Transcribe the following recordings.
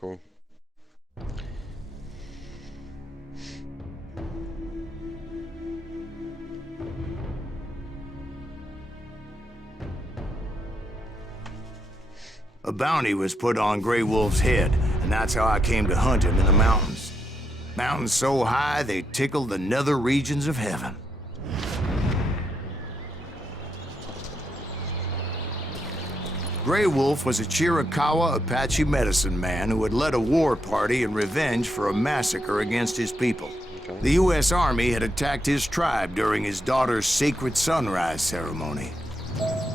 Cool. A bounty was put on Grey Wolf's head, and that's how I came to hunt him in the mountains. Mountains so high they tickled the nether regions of heaven. Grey Wolf was a Chiricahua Apache medicine man who had led a war party in revenge for a massacre against his people. Okay. The U.S. Army had attacked his tribe during his daughter's sacred sunrise ceremony,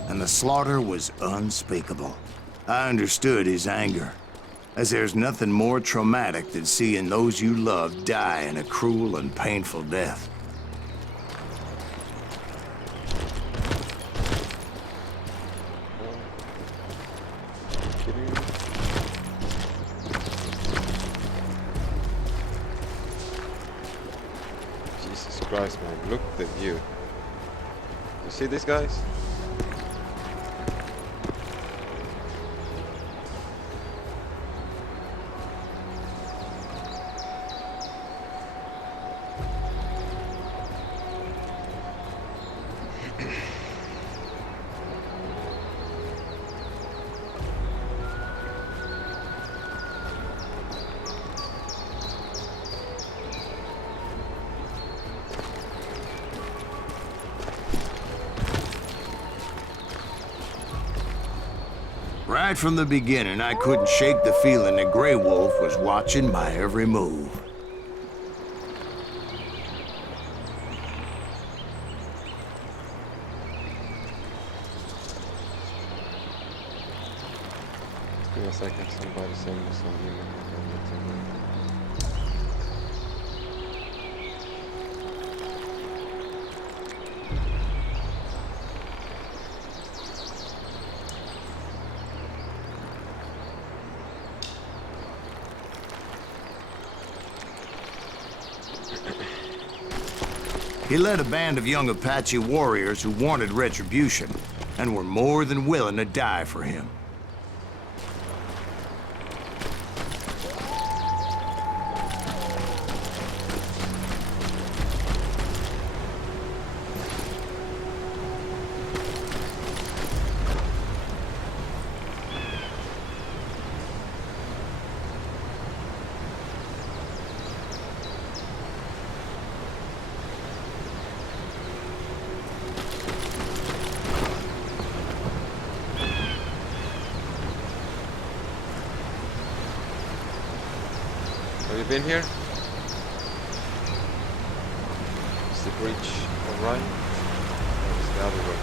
and the slaughter was unspeakable. I understood his anger, as there's nothing more traumatic than seeing those you love die in a cruel and painful death. Jesus Christ, man, look at the view. You see these guys? Right from the beginning, I couldn't shake the feeling that Grey Wolf was watching my every move. Give me a second, somebody send me some email. He led a band of young Apache warriors who wanted retribution and were more than willing to die for him. Have you been here? Is the bridge alright? Or is the other way?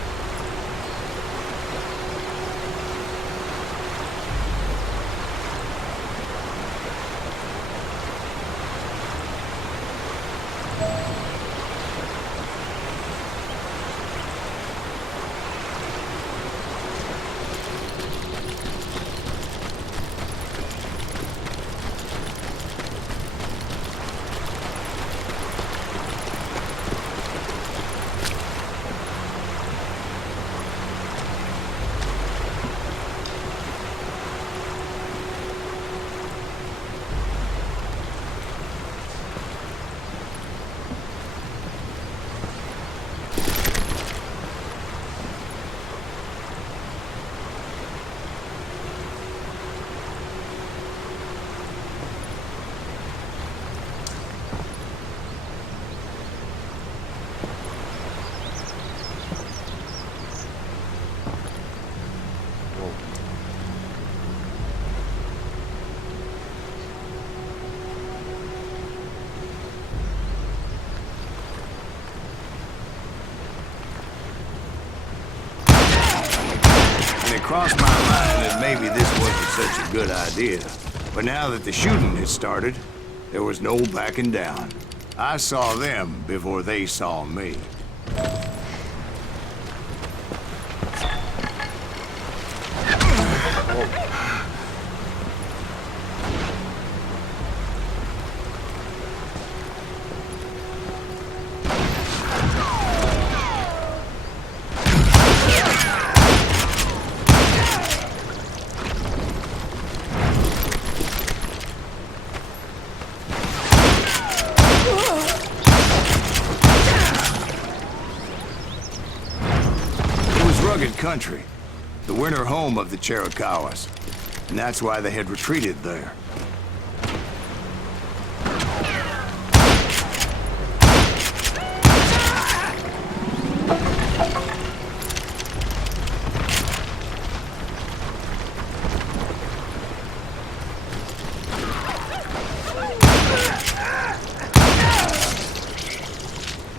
And it crossed my mind that maybe this wasn't such a good idea. But now that the shooting had started, there was no backing down. I saw them before they saw me. country, the winter home of the Chiricahuas, and that's why they had retreated there.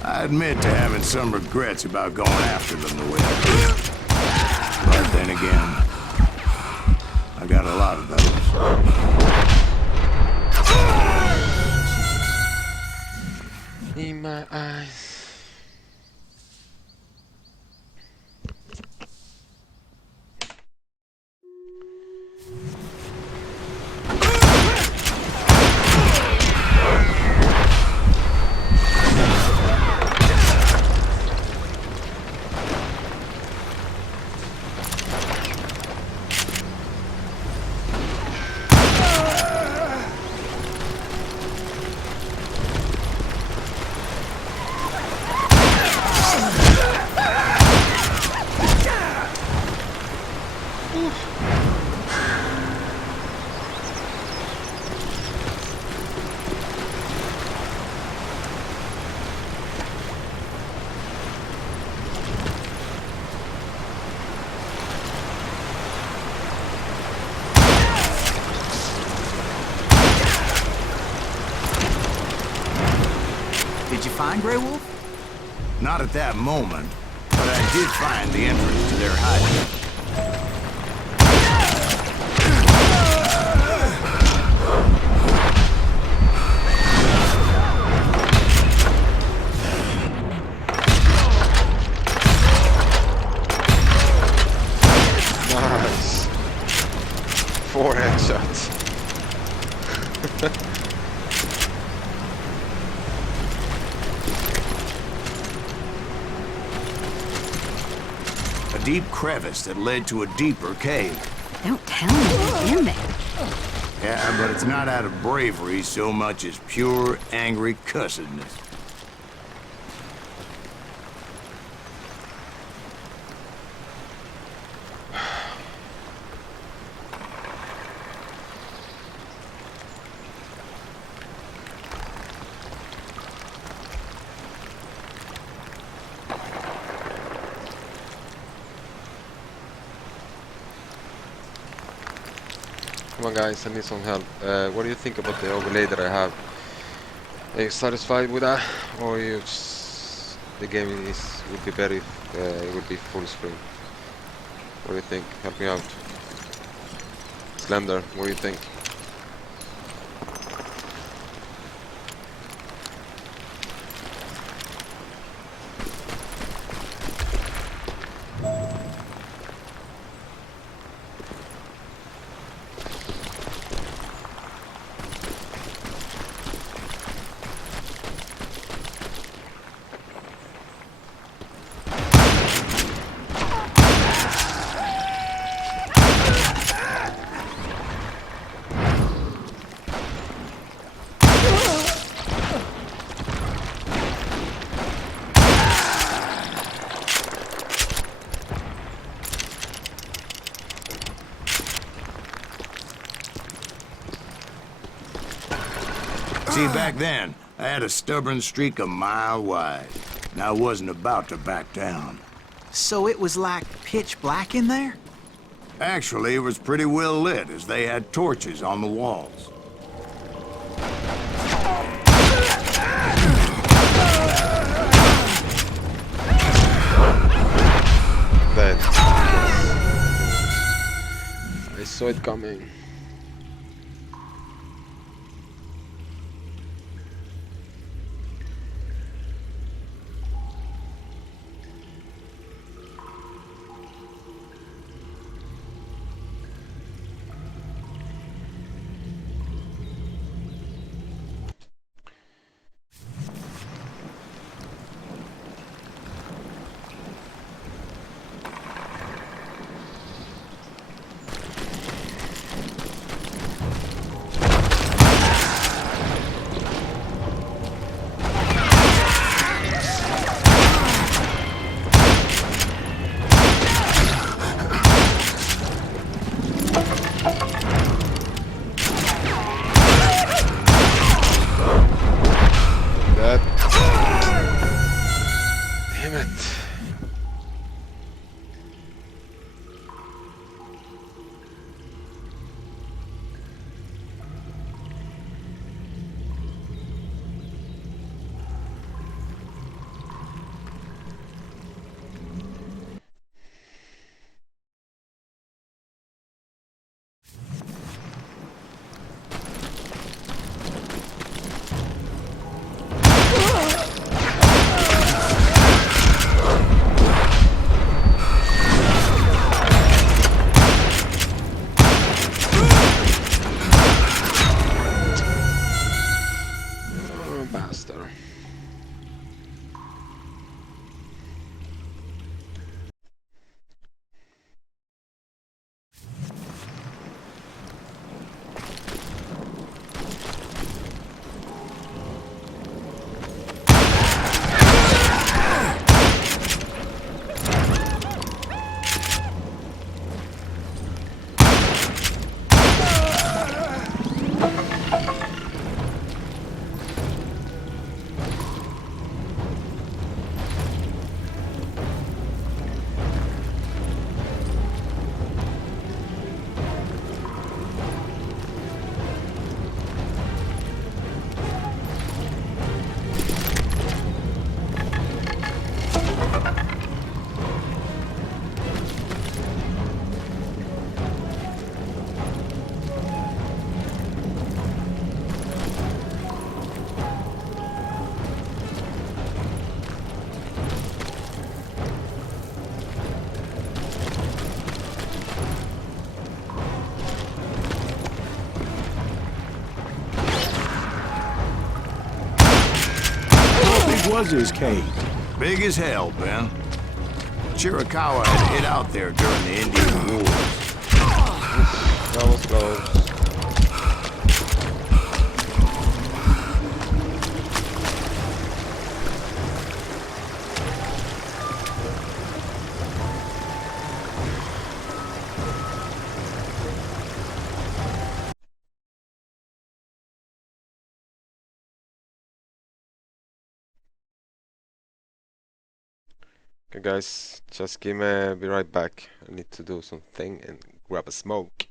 I admit to having some regrets about going after them the way I did. But then again, I got a lot of those. In my eyes. Did you find Grey Wolf? Not at that moment, but I did find the entrance to their hiding. Nice. 4 headshots. A deep crevice that led to a deeper cave. Don't tell me he's in there. Yeah, but it's not out of bravery so much as pure, angry cussedness. Come on guys, I need some help. What do you think about the overlay that I have? Are you satisfied with that? Or you just, the game would be better if it would be full screen? What do you think? Help me out. Slender, what do you think? See, back then, I had a stubborn streak a mile wide, and I wasn't about to back down. So it was like pitch black in there? Actually, it was pretty well lit, as they had torches on the walls. Dead. I saw it coming. was his cave? Big as hell, Ben. Chiricahua had hid out there during the Indian Wars. That was close. Okay guys, just give me, be right back. I need to do something and grab a smoke.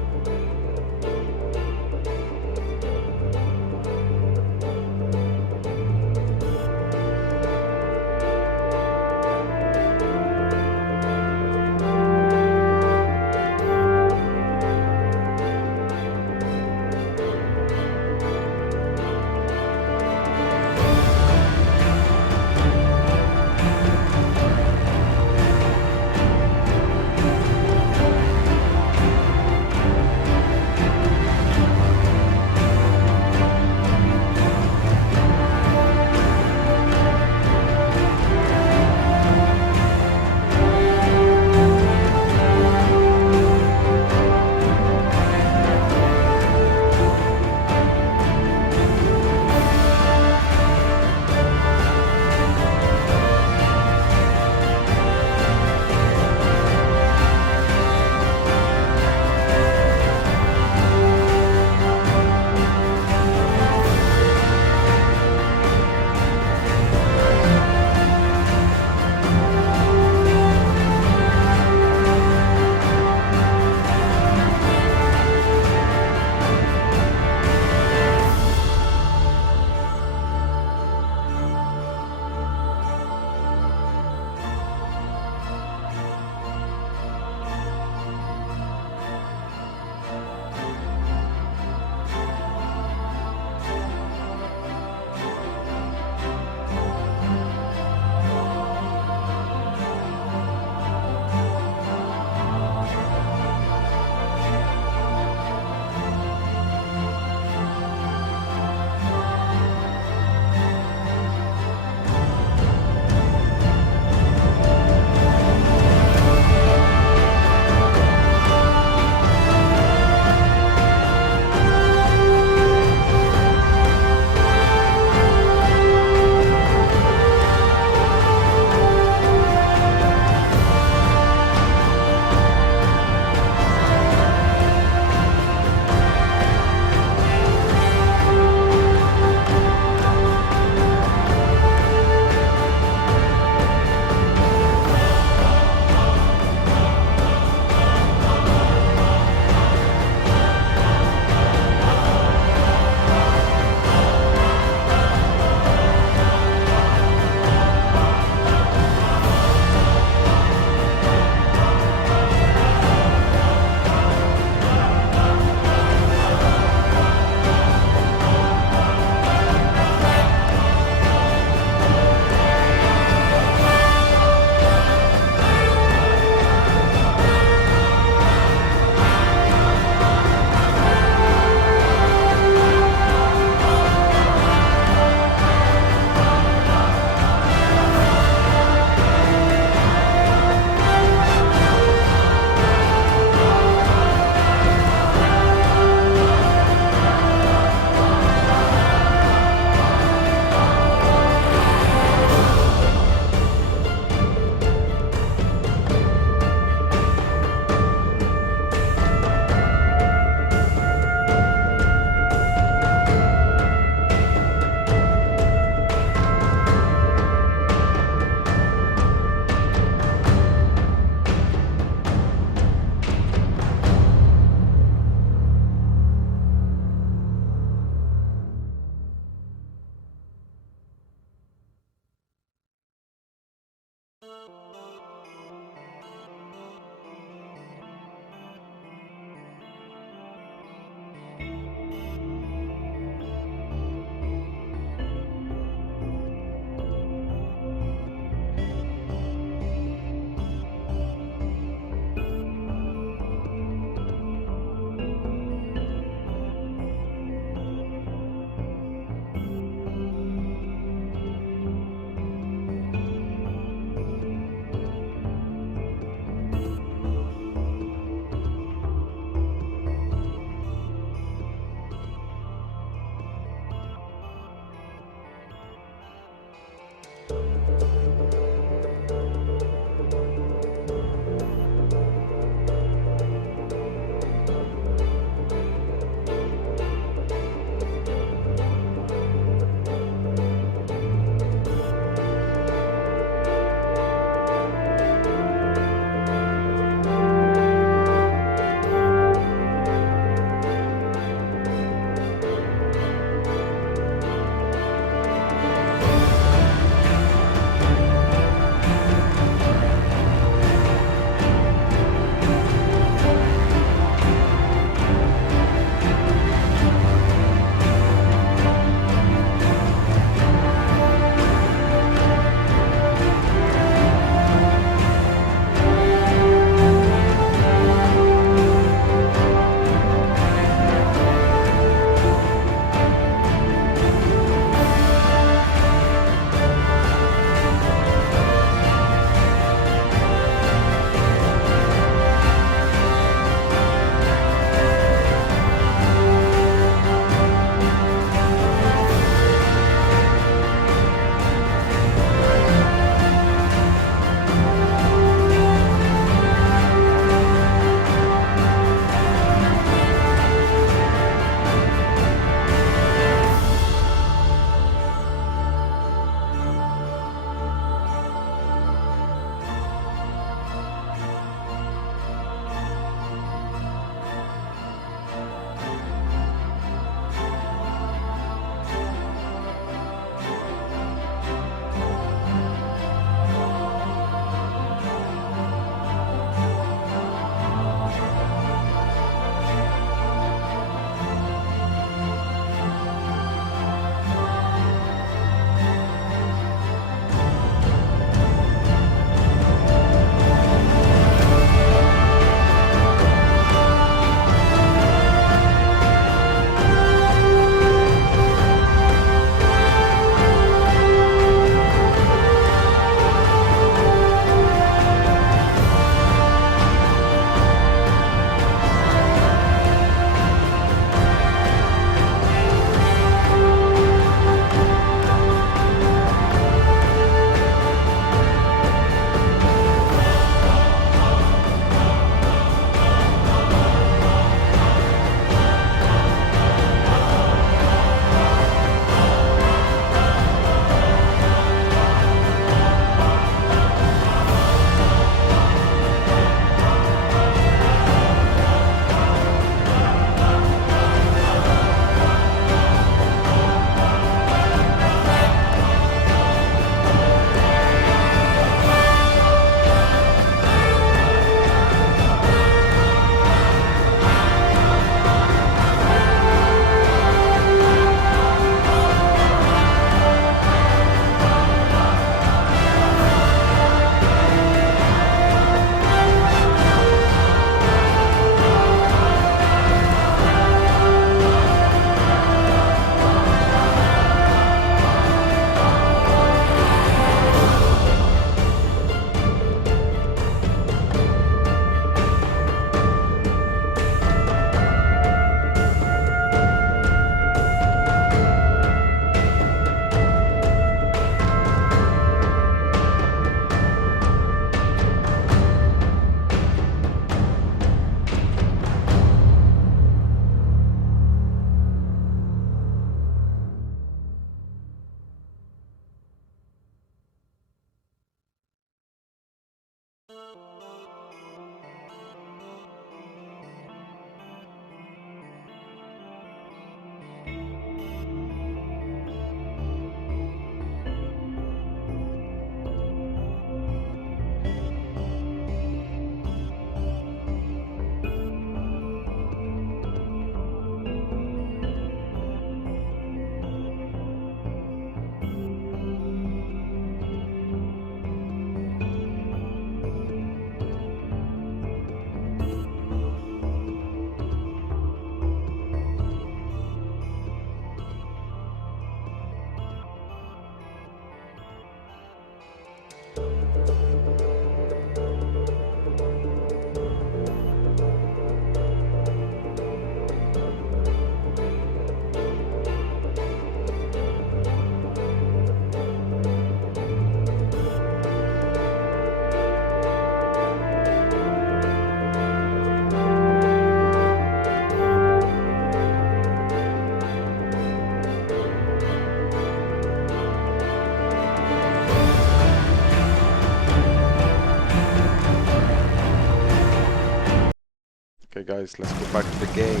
guys, let's go back to the game.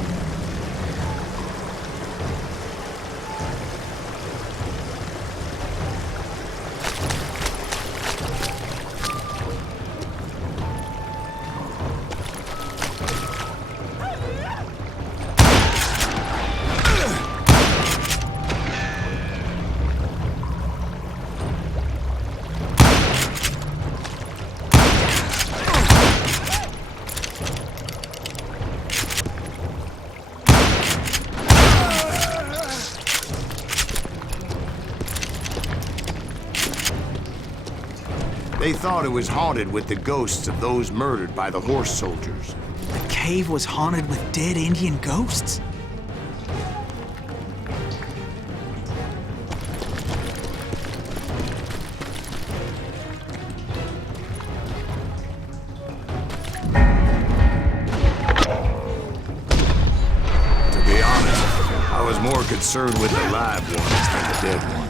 They thought it was haunted with the ghosts of those murdered by the horse soldiers. The cave was haunted with dead Indian ghosts? To be honest, I was more concerned with the live ones than the dead ones.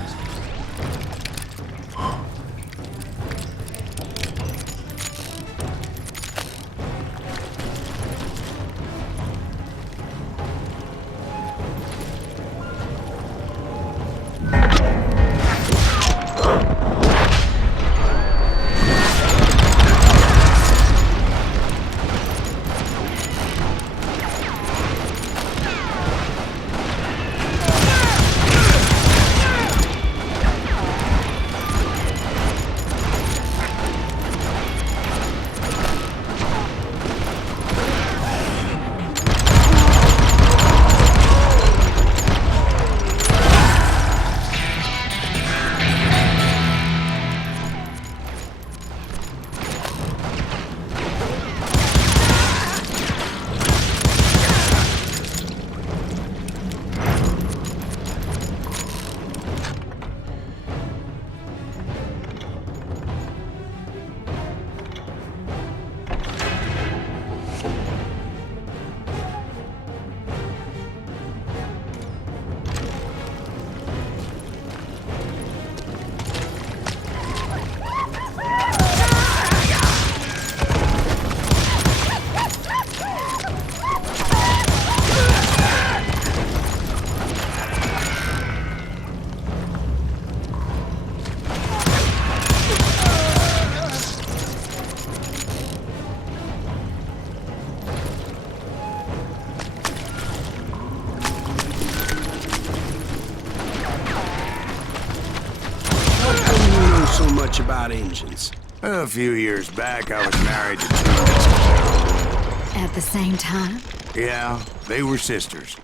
About engines. A few years back, I was married to two mescaleros. At the same time? Yeah, they were sisters.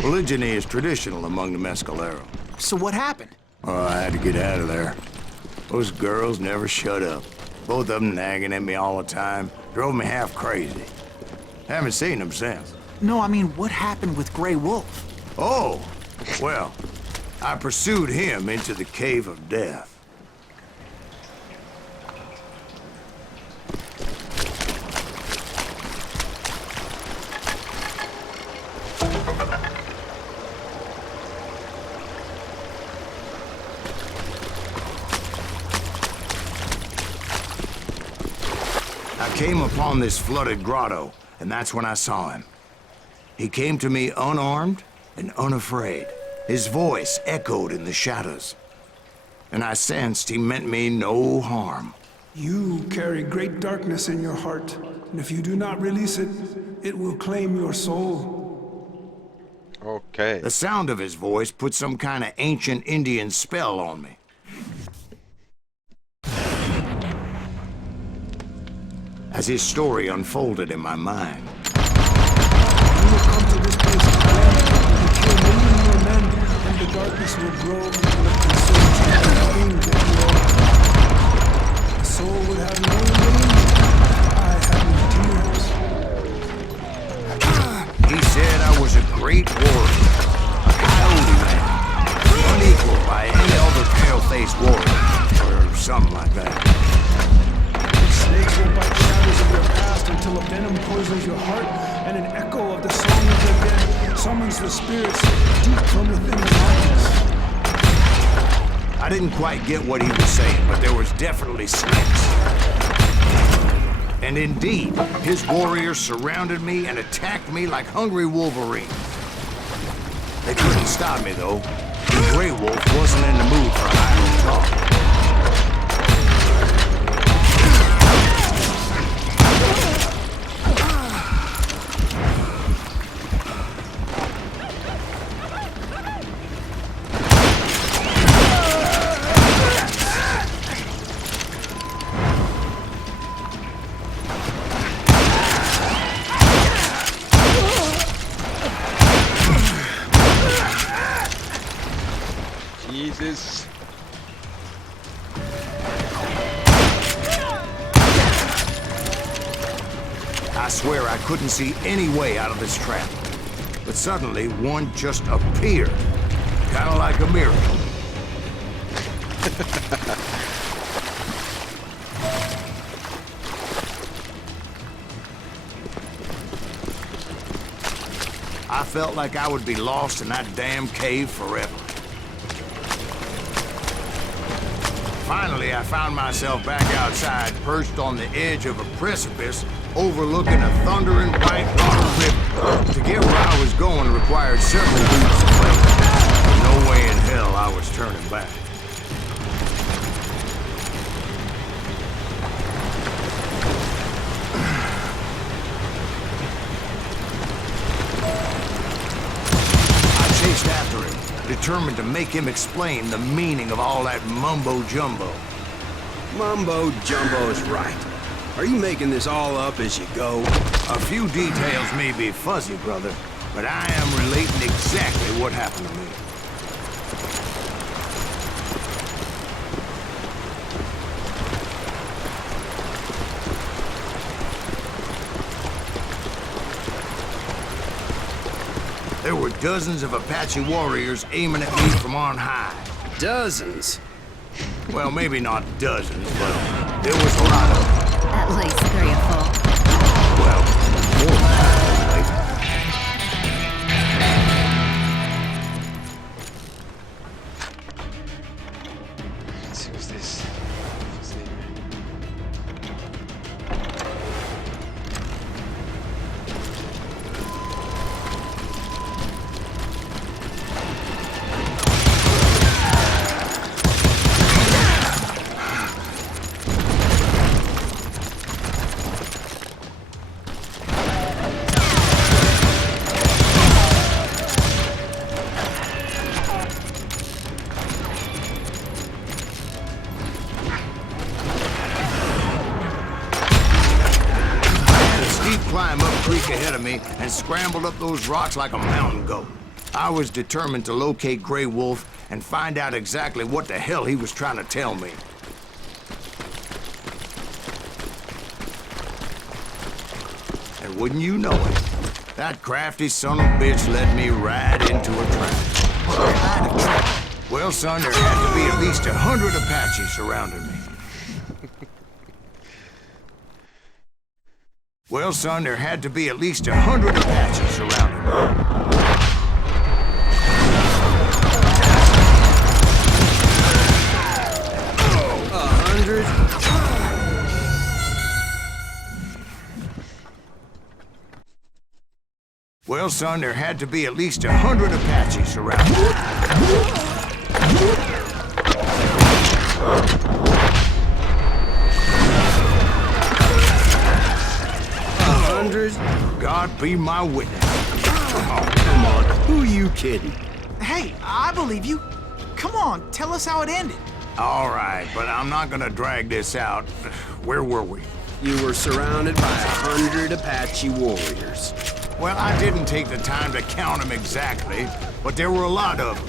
Polygyny is traditional among the mescaleros. So what happened? Oh, I had to get out of there. Those girls never shut up. Both of them nagging at me all the time. Drove me half crazy. Haven't seen them since. No, I mean, what happened with Grey Wolf? Oh, well, I pursued him into the Cave of Death. I came upon this flooded grotto, and that's when I saw him. He came to me unarmed and unafraid. His voice echoed in the shadows, and I sensed he meant me no harm. You carry great darkness in your heart, and if you do not release it, it will claim your soul. Okay. The sound of his voice put some kind of ancient Indian spell on me. As his story unfolded in my mind, You will come to this place of land, and kill many more men, and the darkness will grow and will consume you everything that you are. The soul would have no name, I have no tears. he said I was a great warrior, a coyote man, unequaled by any other pale-faced warrior, or something like that. Snakes will bite shadows of your past until a venom poisons your heart, and an echo of the song of the dead summons the spirits deep from within the mountains. I didn't quite get what he was saying, but there was definitely snakes. And indeed, his warriors surrounded me and attacked me like hungry wolverines. They couldn't stop me, though. The Grey Wolf wasn't in the mood for idle talk. Jesus. I swear I couldn't see any way out of this trap. But suddenly, one just appeared. Kinda like a miracle. I felt like I would be lost in that damn cave forever. Finally, I found myself back outside, perched on the edge of a precipice, overlooking a thundering white water river. To get where I was going required several leaps of faith. No way in hell I was turning back. I chased after him, determined to make him explain the meaning of all that mumbo-jumbo. Mumbo-jumbo is right. Are you making this all up as you go? A few details may be fuzzy, brother, but I am relating exactly what happened to me. There were dozens of Apache warriors aiming at me from on high. Dozens? Well, maybe not dozens, but there was a lot of them. At least 3 or 4. Well, more than that, anyway. Let's see what's this. Climb up creek ahead of me and scrambled up those rocks like a mountain goat. I was determined to locate Grey Wolf and find out exactly what the hell he was trying to tell me. And wouldn't you know it, that crafty son of a bitch led me right into a trap. What kind of trap? Well, son, there had to be at least 100 Apaches surrounding me. Well, son, there had to be at least 100 Apaches surrounding me. 100? Well, son, there had to be at least 100 Apaches surrounding me. 100? God be my witness. Oh, come on. Who are you kidding? Hey, I believe you. Come on, tell us how it ended. All right, but I'm not gonna drag this out. Where were we? You were surrounded by 100 Apache warriors. Well, I didn't take the time to count them exactly, but there were a lot of them.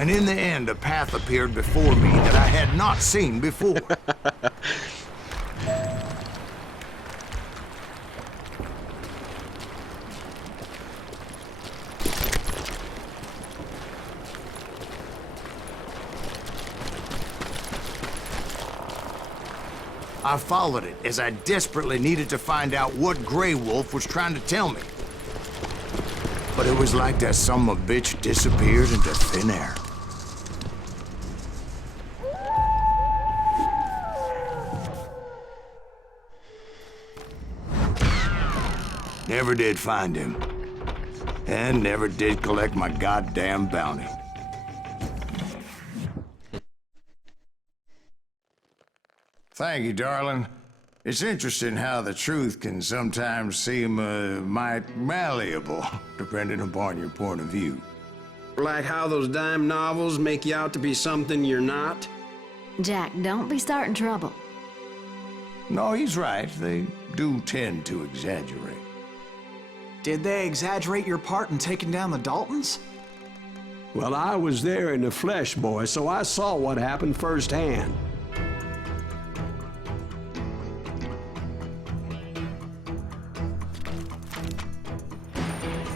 And in the end, a path appeared before me that I had not seen before. I followed it as I desperately needed to find out what Grey Wolf was trying to tell me. But it was like that son of a bitch disappeared into thin air. Never did find him. And never did collect my goddamn bounty. Thank you, darling. It's interesting how the truth can sometimes seem, might malleable, depending upon your point of view. Like how those dime novels make you out to be something you're not? Jack, don't be starting trouble. No, he's right. They do tend to exaggerate. Did they exaggerate your part in taking down the Daltons? Well, I was there in the flesh, boy, so I saw what happened firsthand.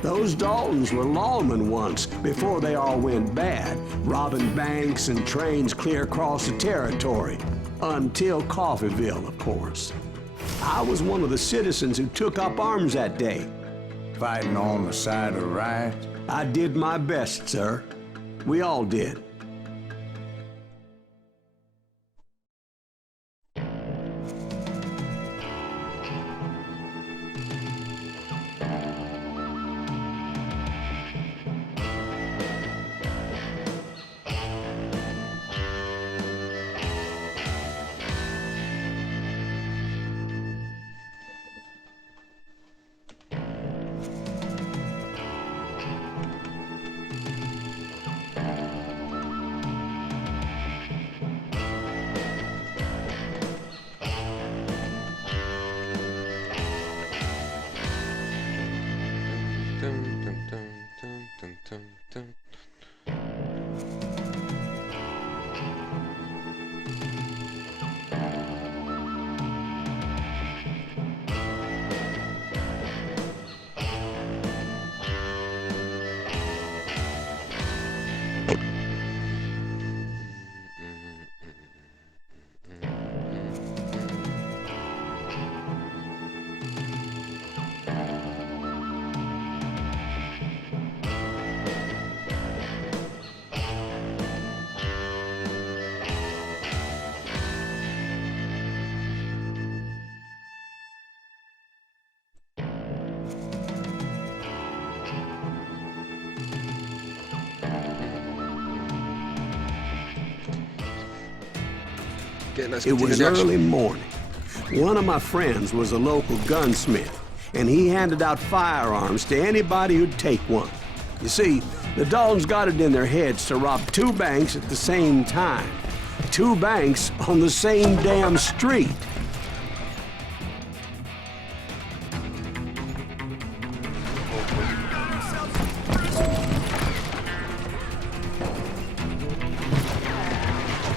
Those Daltons were lawmen once, before they all went bad, robbing banks and trains clear across the territory. Until Coffeeville, of course. I was one of the citizens who took up arms that day. Fighting on the side of right? I did my best, sir. We all did. Let's It was continue the action. early morning. One of my friends was a local gunsmith, and he handed out firearms to anybody who'd take one. You see, the Daltons got it in their heads to rob two banks at the same time. Two banks on the same damn street.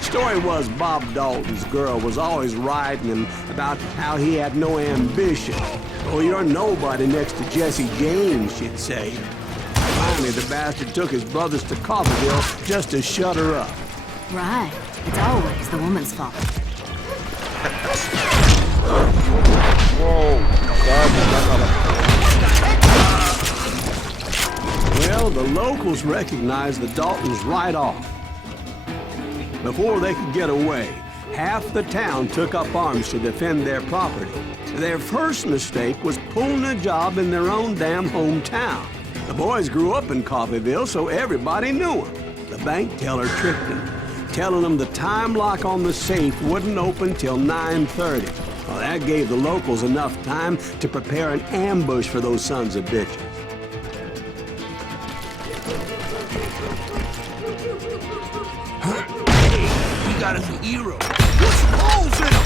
Story was Bob Dalton's girl was always writing him about how he had no ambition. Oh, you're nobody next to Jesse James, she'd say. Finally, the bastard took his brothers to Coffeeville just to shut her up. Right. It's always the woman's fault. Whoa. Well, the locals recognized the Daltons right off. Before they could get away, half the town took up arms to defend their property. Their first mistake was pulling a job in their own damn hometown. The boys grew up in Coffeeville, so everybody knew them. The bank teller tricked them, telling them the time lock on the safe wouldn't open till 9:30. Well, that gave the locals enough time to prepare an ambush for those sons of bitches. We got a hero. Put some holes in him!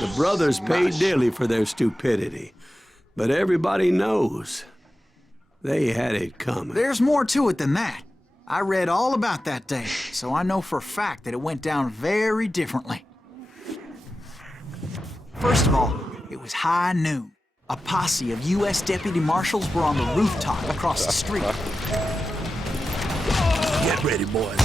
The brothers paid dearly for their stupidity, but everybody knows they had it coming. There's more to it than that. I read all about that day, so I know for a fact that it went down very differently. First of all, it was high noon. A posse of U.S. deputy marshals were on the rooftop across the street. Get ready, boys.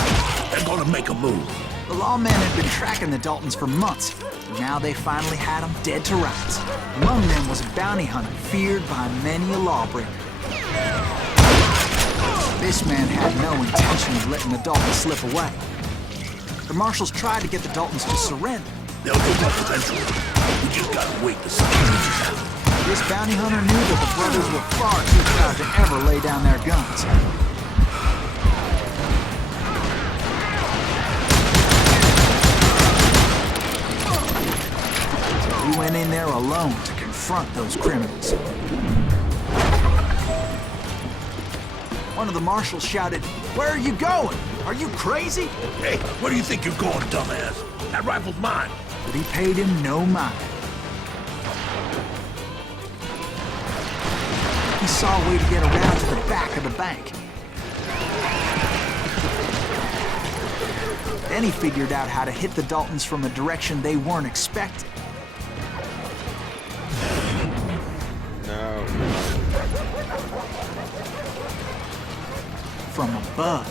They're gonna make a move. The lawmen had been tracking the Daltons for months, and now they finally had them dead to rights. Among them was a bounty hunter feared by many a lawbreaker. This man had no intention of letting the Daltons slip away. The marshals tried to get the Daltons to surrender. They'll do that eventually. We just gotta wait to see what happens. This bounty hunter knew that the brothers were far too proud to ever lay down their guns. So he went in there alone to confront those criminals. One of the marshals shouted, "Where are you going? Are you crazy?" Hey, where do you think you're going, dumbass? That rifle's mine. But he paid him no mind. He saw a way to get around to the back of the bank. Then he figured out how to hit the Daltons from a direction they weren't expecting. No. From above.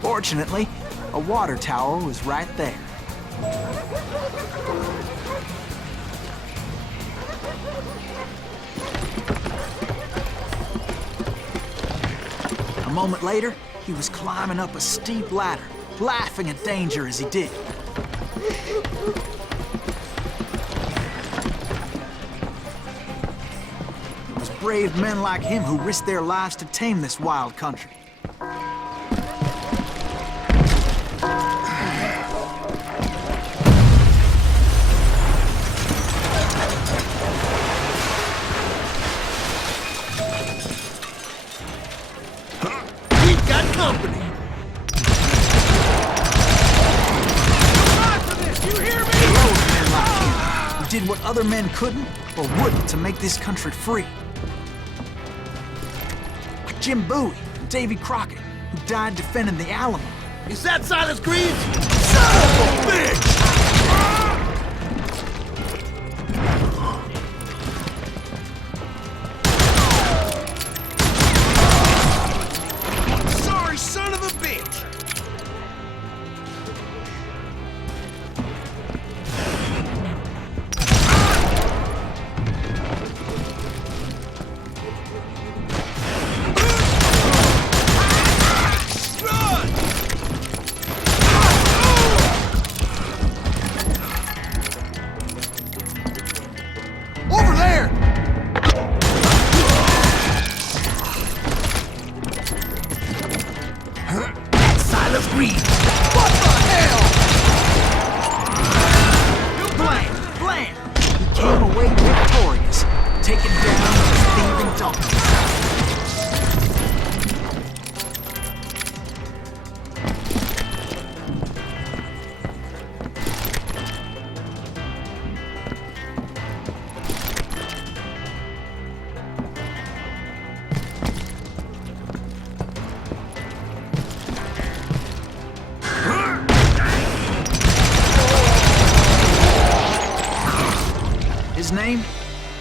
Fortunately, a water tower was right there. A moment later, he was climbing up a steep ladder, laughing at danger as he did. It was brave men like him who risked their lives to tame this wild country. Did what other men couldn't or wouldn't to make this country free. Like Jim Bowie and Davy Crockett, who died defending the Alamo. Is that Silas Greaves? Son of a bitch! Sorry, son of a bitch! His name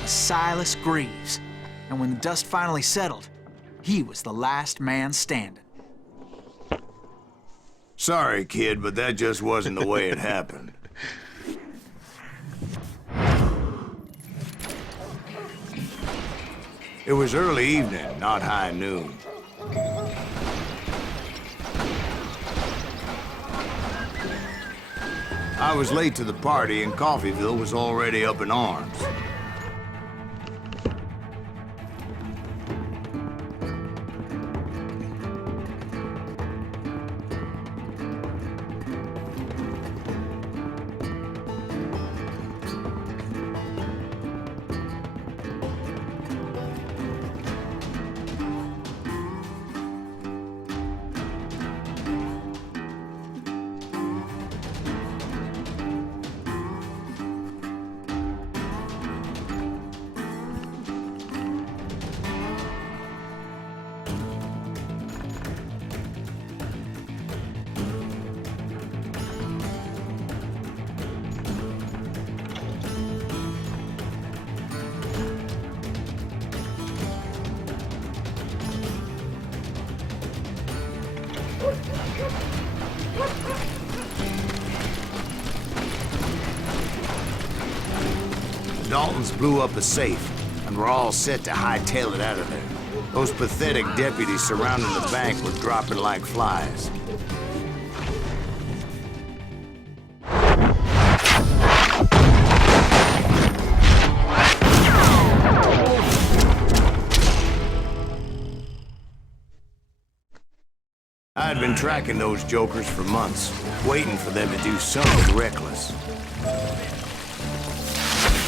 was Silas Greaves, and when the dust finally settled, he was the last man standing. Sorry, kid, but that just wasn't the way it happened. It was early evening, not high noon. I was late to the party, and Coffeyville was already up in arms. Daltons blew up a safe, and were all set to hightail it out of there. Those pathetic deputies surrounding the bank were dropping like flies. I had been tracking those jokers for months, waiting for them to do something reckless.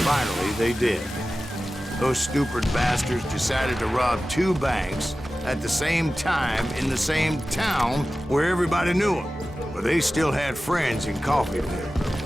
Finally, they did. Those stupid bastards decided to rob 2 banks at the same time in the same town where everybody knew them. But they still had friends in Coffeeville.